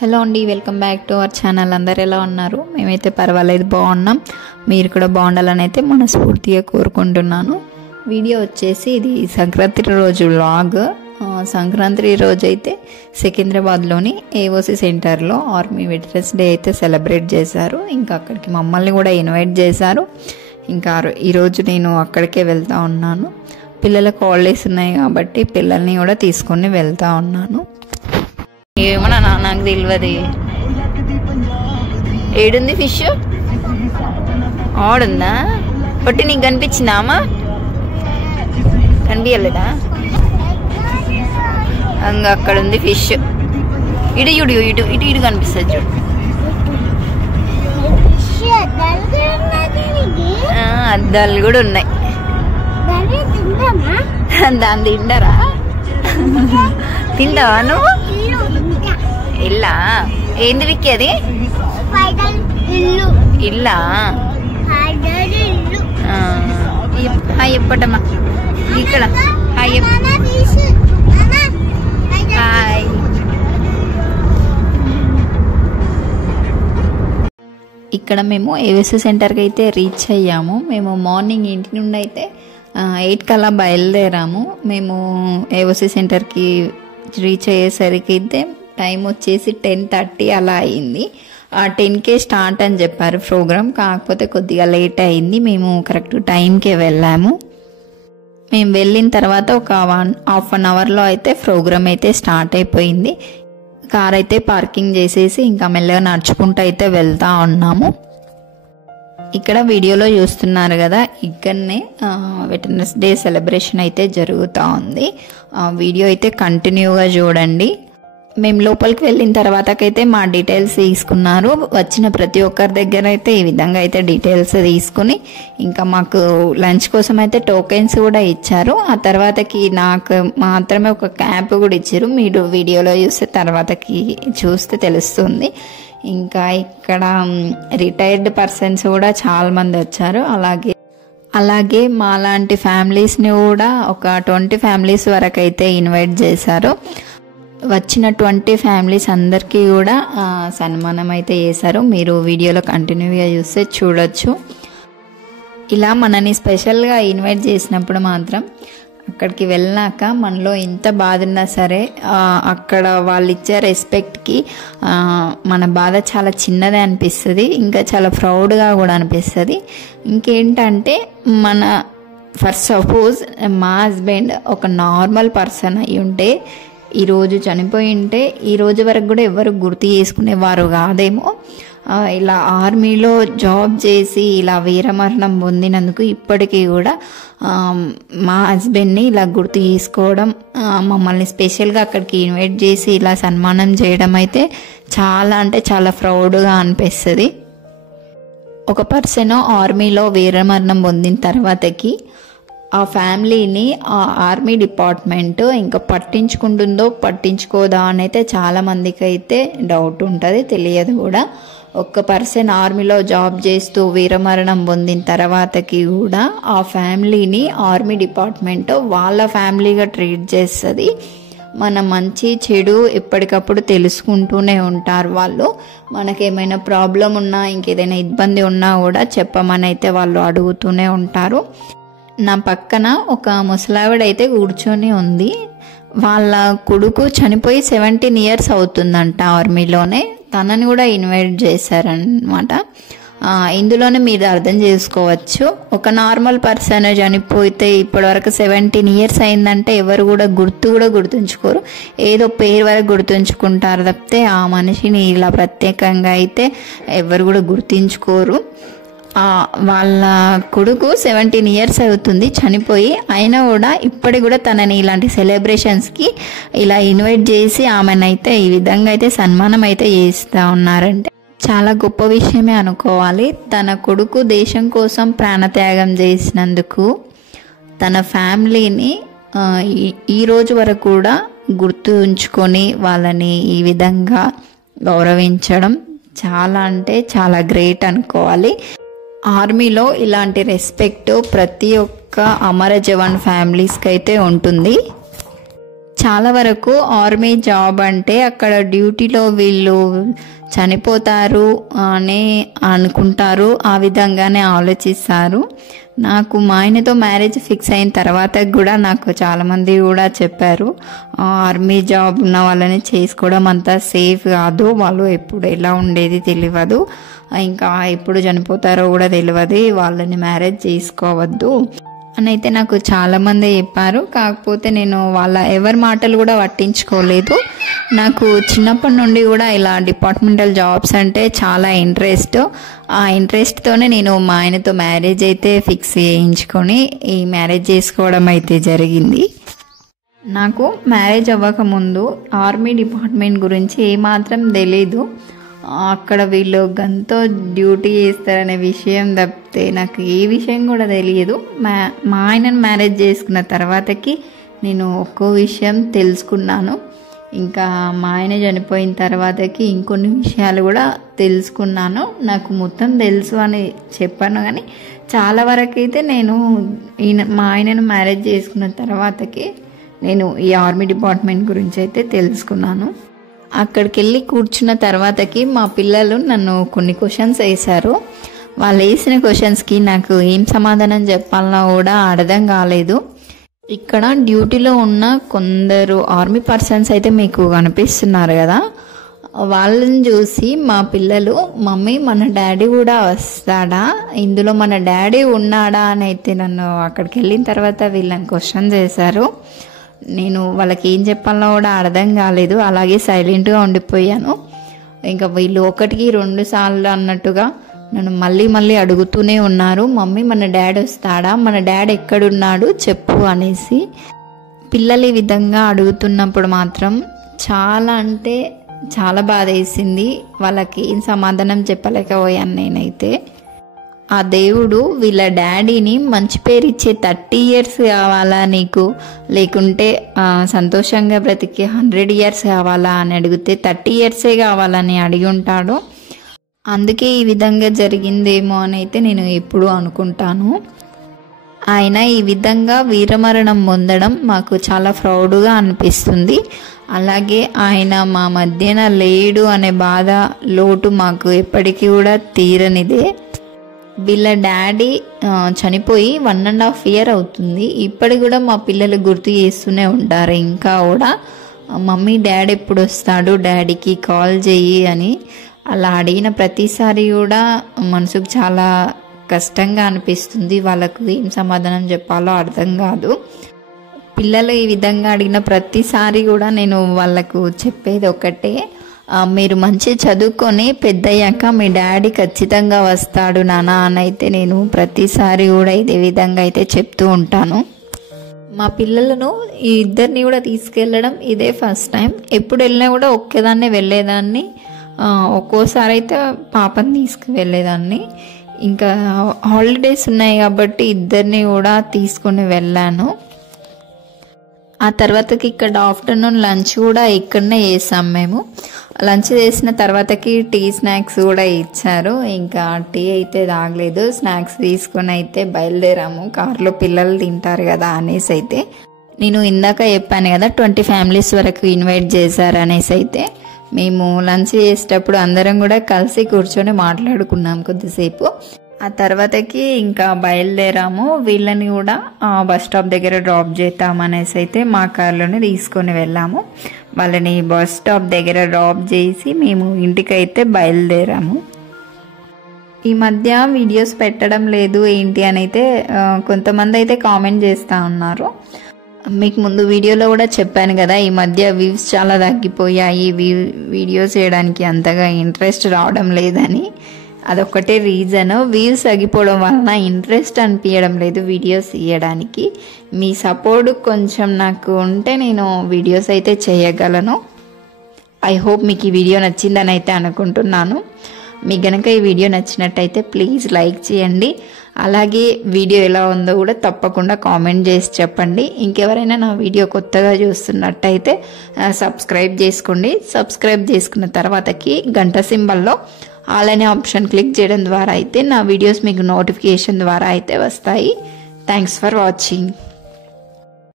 Hello అండి, welcome back to our channel. అందరు ఎలా ఉన్నారు? మేమైతే పర్వాలేదు, బాగున్నాం. మీరు కూడా బాగుండాలని అయితే మనస్ఫూర్తిగా కోరుకుంటున్నాను. వీడియో వచ్చేసి ఇది సంక్రాంతి రోజు వ్లాగ్. సంక్రాంతి రోజు అయితే సికింద్రాబాద్లోని ఏఓసి సెంటర్లో ఆర్మీ వెటరన్స్ డే అయితే సెలబ్రేట్ చేశారు. ఇంకా అక్కడికి మమ్మల్ని కూడా ఇన్వైట్ చేశారు. ఇంకా ఈరోజు నేను అక్కడికే వెళ్తూ ఉన్నాను. పిల్లలకు హాలిడేస్ ఉన్నాయి కాబట్టి పిల్లల్ని కూడా తీసుకొని వెళ్తూ ఉన్నాను. ఏమన్నా నాకు తెలియదు. ఏడుంది ఫిష్? ఆడుందా? బట్టి నీకు కనిపించిందా అమ్మా? కనిపించలేదా? ఇంకా అక్కడ ఉంది ఫిష్. ఇటు చూడు, ఇటు ఇటు ఇటు కనిపిస్తుంది చూడు. అద్దాలు కూడా ఉన్నాయి. దాన్ని తిండరా? తింటావా నువ్వు? ఇల్లా ఏంది విక్కి? అది ఇల్లా? హాయ్ చెప్పటమ్మా ఇక్కడ. Hi hi. ఇక్కడ మేము ఏవిసి సెంటర్కి అయితే రీచ్ అయ్యాము. మేము మార్నింగ్ ఇంటి నుండి అయితే 8 కల్లా బయలుదేరాము. మేము ఏవిసి సెంటర్కి రీచ్ అయ్యేసరికి అయితే టైం వచ్చేసి 10:30 అలా అయింది. 10కే స్టార్ట్ అని చెప్పారు ప్రోగ్రామ్, కాకపోతే కొద్దిగా లేట్ అయింది. మేము కరెక్ట్ టైంకే వెళ్ళాము. మేము వెళ్ళిన తర్వాత ఒక హాఫ్ అన్ అవర్లో అయితే ప్రోగ్రామ్ అయితే స్టార్ట్ అయిపోయింది. కార్ అయితే పార్కింగ్ చేసేసి ఇంకా మెల్లగా నడుచుకుంటూ అయితే వెళ్తూ ఉన్నాము. ఇక్కడ వీడియోలో చూస్తున్నారు కదా, ఇక్కడనే వెటరన్స్ డే సెలబ్రేషన్ అయితే జరుగుతూ ఉంది. వీడియో అయితే కంటిన్యూగా చూడండి. మేము లోపలికి వెళ్ళిన తర్వాతకైతే మా డీటెయిల్స్ తీసుకున్నారు. వచ్చిన ప్రతి ఒక్కరి దగ్గర అయితే ఈ విధంగా అయితే డీటెయిల్స్ తీసుకుని ఇంకా మాకు లంచ్ కోసం అయితే టోకెన్స్ కూడా ఇచ్చారు. ఆ తర్వాతకి నాకు మాత్రమే ఒక క్యాప్ కూడా ఇచ్చారు. మీరు వీడియోలో చూస్తే తెలుస్తుంది. ఇంకా ఇక్కడ రిటైర్డ్ పర్సన్స్ కూడా చాలా మంది వచ్చారు. అలాగే మా లాంటి ఫ్యామిలీస్ని కూడా ఒక 20 ఫ్యామిలీస్ వరకు అయితే ఇన్వైట్ చేశారు. వచ్చిన 20 ఫ్యామిలీస్ అందరికీ కూడా సన్మానం అయితే చేశారు. మీరు వీడియోలో కంటిన్యూగా చూస్తే చూడొచ్చు. ఇలా మనని స్పెషల్గా ఇన్వైట్ చేసినప్పుడు మాత్రం అక్కడికి వెళ్ళాక మనలో ఎంత బాధ ఉన్నా సరే అక్కడ వాళ్ళు ఇచ్చే రెస్పెక్ట్కి మన బాధ చాలా చిన్నదే అనిపిస్తుంది. ఇంకా చాలా ప్రౌడ్గా కూడా అనిపిస్తుంది. ఇంకేంటంటే ఫర్ సపోజ్ మా హస్బెండ్ ఒక నార్మల్ పర్సన్ అయి ఉంటే, ఈరోజు చనిపోయి ఉంటే ఈ రోజు వరకు కూడా ఎవరు గుర్తు చేసుకునేవారు కాదేమో. ఇలా ఆర్మీలో జాబ్ చేసి ఇలా వీరమరణం పొందినందుకు ఇప్పటికీ కూడా మా హస్బెండ్ని ఇలా గుర్తు చేసుకోవడం, మమ్మల్ని స్పెషల్గా అక్కడికి ఇన్వైట్ చేసి ఇలా సన్మానం చేయడం అయితే చాలా అంటే చాలా ప్రౌడ్గా అనిపిస్తుంది. ఒక పర్సన్ ఆర్మీలో వీరమరణం పొందిన తర్వాతకి ఆ ఫ్యామిలీని ఆ ఆర్మీ డిపార్ట్మెంట్ ఇంకా పట్టించుకుంటుందో పట్టించుకోదా అని అయితే చాలామందికి అయితే డౌట్ ఉంటుంది, తెలియదు కూడా. ఒక్క పర్సన్ ఆర్మీలో జాబ్ చేస్తూ వీరమరణం పొందిన తర్వాతకి కూడా ఆ ఫ్యామిలీని ఆర్మీ డిపార్ట్మెంట్ వాళ్ళ ఫ్యామిలీగా ట్రీట్ చేస్తుంది. మన మంచి చెడు ఎప్పటికప్పుడు తెలుసుకుంటూనే ఉంటారు వాళ్ళు. మనకేమైనా ప్రాబ్లం ఉన్నా ఇంకేదైనా ఇబ్బంది ఉన్నా కూడా చెప్పమని అయితే వాళ్ళు అడుగుతూనే ఉంటారు. నా పక్కన ఒక ముసలావిడైతే కూర్చొని ఉంది. వాళ్ళ కొడుకు చనిపోయి 17 years అవుతుందంట ఆర్మీలోనే. తనని కూడా ఇన్వైట్ చేశారనమాట. ఇందులోనే మీరు అర్థం చేసుకోవచ్చు, ఒక నార్మల్ పర్సన్ చనిపోతే ఇప్పటివరకు 17 years అయిందంటే ఎవరు కూడా గుర్తుంచుకోరు. ఏదో పేరు వరకు గుర్తుంచుకుంటారు తప్పితే ఆ మనిషిని ఇలా ప్రత్యేకంగా అయితే ఎవరు కూడా గుర్తుంచుకోరు. వాళ్ళ కొడుకు 17 years అవుతుంది చనిపోయి, అయినా కూడా ఇప్పటికి కూడా తనని ఇలాంటి సెలబ్రేషన్స్కి ఇలా ఇన్వైట్ చేసి ఆమెనైతే ఈ విధంగా అయితే సన్మానం అయితే చేస్తూ ఉన్నారంటే చాలా గొప్ప విషయమే అనుకోవాలి. తన కొడుకు దేశం కోసం ప్రాణత్యాగం చేసినందుకు తన ఫ్యామిలీని ఈ రోజు వరకు కూడా గుర్తు ఉంచుకొని వాళ్ళని ఈ విధంగా గౌరవించడం చాలా అంటే చాలా గ్రేట్ అనుకోవాలి. ఆర్మీలో ఇలాంటి రెస్పెక్ట్ ప్రతి ఒక్క అమర జవాన్ ఫ్యామిలీస్కి అయితే ఉంటుంది. చాలా వరకు ఆర్మీ జాబ్ అంటే అక్కడ డ్యూటీలో వీళ్ళు చనిపోతారు అని అనుకుంటారు, ఆ విధంగానే ఆలోచిస్తారు. నాకు మా ఆయనతో మ్యారేజ్ ఫిక్స్ అయిన తర్వాత కూడా నాకు చాలామంది కూడా చెప్పారు, ఆర్మీ జాబ్ ఉన్న వాళ్ళని చేసుకోవడం అంత సేఫ్ కాదు, వాళ్ళు ఎప్పుడు ఎలా ఉండేది తెలియదు, ఇంకా ఎప్పుడు చనిపోతారో కూడా తెలియదు, వాళ్ళని మ్యారేజ్ చేసుకోవద్దు అని అయితే నాకు చాలామంది చెప్పారు. కాకపోతే నేను వాళ్ళ ఎవరి మాటలు కూడా పట్టించుకోలేదు. నాకు చిన్నప్పటి నుండి కూడా ఇలా డిపార్ట్మెంటల్ జాబ్స్ అంటే చాలా ఇంట్రెస్ట్. ఆ ఇంట్రెస్ట్తోనే నేను మా ఆయనతో మ్యారేజ్ అయితే ఫిక్స్ చేయించుకొని ఈ మ్యారేజ్ చేసుకోవడం అయితే జరిగింది. నాకు మ్యారేజ్ అవ్వకముందు ఆర్మీ డిపార్ట్మెంట్ గురించి ఏమాత్రం తెలీదు. అక్కడ వీళ్ళు గన్తో డ్యూటీ చేస్తారనే విషయం తప్పితే నాకు ఏ విషయం కూడా తెలియదు. మా ఆయనను మ్యారేజ్ చేసుకున్న తర్వాతకి నేను ఒక్కో విషయం తెలుసుకున్నాను. ఇంకా మా ఆయన చనిపోయిన తర్వాతకి ఇంకొన్ని విషయాలు కూడా తెలుసుకున్నాను. నాకు మొత్తం తెలుసు అని చెప్పాను, కానీ చాలా వరకు అయితే నేను మా ఆయనను మ్యారేజ్ చేసుకున్న తర్వాతకి నేను ఈ ఆర్మీ డిపార్ట్మెంట్ గురించి అయితే తెలుసుకున్నాను. అక్కడికి వెళ్ళి కూర్చున్న తర్వాతకి మా పిల్లలు నన్ను కొన్ని క్వశ్చన్స్ వేశారు. వాళ్ళు వేసిన క్వశ్చన్స్కి నాకు ఏం సమాధానం చెప్పాలన్నా కూడా అర్థం కాలేదు. ఇక్కడ డ్యూటీలో ఉన్న కొందరు ఆర్మీ పర్సన్స్ అయితే మీకు కనిపిస్తున్నారు కదా, వాళ్ళని చూసి మా పిల్లలు మమ్మీ మన డాడీ కూడా వస్తాడా, ఇందులో మన డాడీ ఉన్నాడా అని అయితే నన్ను అక్కడికి వెళ్ళిన తర్వాత వీళ్ళని క్వశ్చన్ చేశారు. నేను వాళ్ళకి ఏం చెప్పాలో కూడా అర్థం కాలేదు, అలాగే సైలెంట్గా ఉండిపోయాను. ఇంకా వీళ్ళు 1-2 సార్లు అన్నట్టుగా నన్ను మళ్ళీ అడుగుతూనే ఉన్నారు, మమ్మీ మన డాడీ వస్తాడా, మన డాడీ ఎక్కడున్నాడు చెప్పు అనేసి. పిల్లలు ఈ విధంగా అడుగుతున్నప్పుడు మాత్రం చాలా అంటే చాలా బాధ వేసింది. వాళ్ళకి ఏం సమాధానం చెప్పలేకపోయాను నేనైతే. ఆ దేవుడు వీళ్ళ డాడీని మంచి పేరు ఇచ్చే 30 years కావాలా నీకు, లేకుంటే సంతోషంగా బ్రతికే 100 years కావాలా అని అడిగితే 30 years కావాలని అడిగి ఉంటాడు. అందుకే ఈ విధంగా జరిగిందేమో అని అయితే నేను ఎప్పుడూ అనుకుంటాను. ఆయన ఈ విధంగా వీరమరణం పొందడం మాకు చాలా ప్రౌడ్గా అనిపిస్తుంది. అలాగే ఆయన మా మధ్యన లేడు అనే బాధ లోటు మాకు ఎప్పటికీ కూడా తీరనిదే. వీళ్ళ డాడీ చనిపోయి 1.5 year అవుతుంది. ఇప్పటికి కూడా మా పిల్లలు గుర్తు చేస్తూనే ఉంటారు ఇంకా కూడా, మమ్మీ డాడీ ఎప్పుడు వస్తాడు, డాడీకి కాల్ చెయ్యి అని. అలా అడిగిన ప్రతిసారి కూడా మనసుకు చాలా కష్టంగా అనిపిస్తుంది. వాళ్ళకు ఏం సమాధానం చెప్పాలో అర్థం కాదు. పిల్లలు ఈ విధంగా అడిగిన ప్రతిసారి కూడా నేను వాళ్ళకు చెప్పేది ఒకటే, మీరు మంచి చదువుకొని పెద్దయ్యాక మీ డాడీ ఖచ్చితంగా వస్తాడు నాన్న అని అయితే నేను ప్రతిసారి కూడా ఇదే విధంగా అయితే చెప్తూ ఉంటాను. మా పిల్లలను ఈ ఇద్దరిని కూడా తీసుకెళ్ళడం ఇదే ఫస్ట్ టైం. ఎప్పుడు వెళ్ళినా కూడా ఒకేదాన్నే వెళ్ళేదాన్ని, ఒక్కోసారి అయితే పాపని తీసుకువెళ్ళేదాన్ని. ఇంకా హాలిడేస్ ఉన్నాయి కాబట్టి ఇద్దరిని కూడా తీసుకొని వెళ్ళాను. ఆ తర్వాతకి ఇక్కడ ఆఫ్టర్నూన్ లంచ్ కూడా ఇక్కడనే చేసాం మేము. లంచ్ చేసిన తర్వాతకి టీ స్నాక్స్ కూడా ఇచ్చారు. ఇంకా టీ అయితే తాగలేదు, స్నాక్స్ తీసుకొని అయితే బయలుదేరాము. కార్లో పిల్లలు తింటారు కదా అనేసి అయితే. నేను ఇందాక చెప్పాను కదా 20 families వరకు ఇన్వైట్ చేశారు అనేసి అయితే. మేము లంచ్ చేసేటప్పుడు అందరం కూడా కలిసి కూర్చొని మాట్లాడుకున్నాం కొద్దిసేపు. ఆ తర్వాతకి ఇంకా బయలుదేరాము. వీళ్ళని కూడా బస్ స్టాప్ దగ్గర డ్రాప్ చేద్దామనేసి అయితే మా కార్లోనే తీసుకొని వెళ్ళాము. వాళ్ళని బస్ స్టాప్ దగ్గర డ్రాప్ చేసి మేము ఇంటికైతే బయలుదేరాము. ఈ మధ్య వీడియోస్ పెట్టడం లేదు ఏంటి అని అయితే కొంతమంది అయితే కామెంట్ చేస్తూ ఉన్నారు. మీకు ముందు వీడియోలో కూడా చెప్పాను కదా, ఈ మధ్య వ్యూస్ చాలా తగ్గిపోయాయి, వీడియోస్ చేయడానికి అంతగా ఇంట్రెస్ట్ రావడం లేదని. అదొక్కటే రీజన్. వ్యూస్ తగ్గిపోవడం వలన ఇంట్రెస్ట్ అనిపించడం లేదు వీడియోస్ తీయడానికి. మీ సపోర్ట్ కొంచెం నాకు ఉంటే నేను వీడియోస్ అయితే చేయగలను. ఐ హోప్ మీకు ఈ వీడియో నచ్చిందని అయితే అనుకుంటున్నాను. మీకు గనక ఈ వీడియో నచ్చినట్టయితే ప్లీజ్ లైక్ చేయండి. అలాగే వీడియో ఎలా ఉందో కూడా తప్పకుండా కామెంట్ చేసి చెప్పండి. ఇంకెవరైనా నా వీడియో కొత్తగా చూస్తున్నట్టయితే సబ్స్క్రైబ్ చేసుకోండి. సబ్స్క్రైబ్ చేసుకున్న తర్వాతకి గంట సింబల్లో ఆల్ అనే ఆప్షన్ క్లిక్ చేయడం ద్వారా అయితే నా వీడియోస్ మీకు నోటిఫికేషన్ ద్వారా అయితే వస్తాయి. Thanks for watching.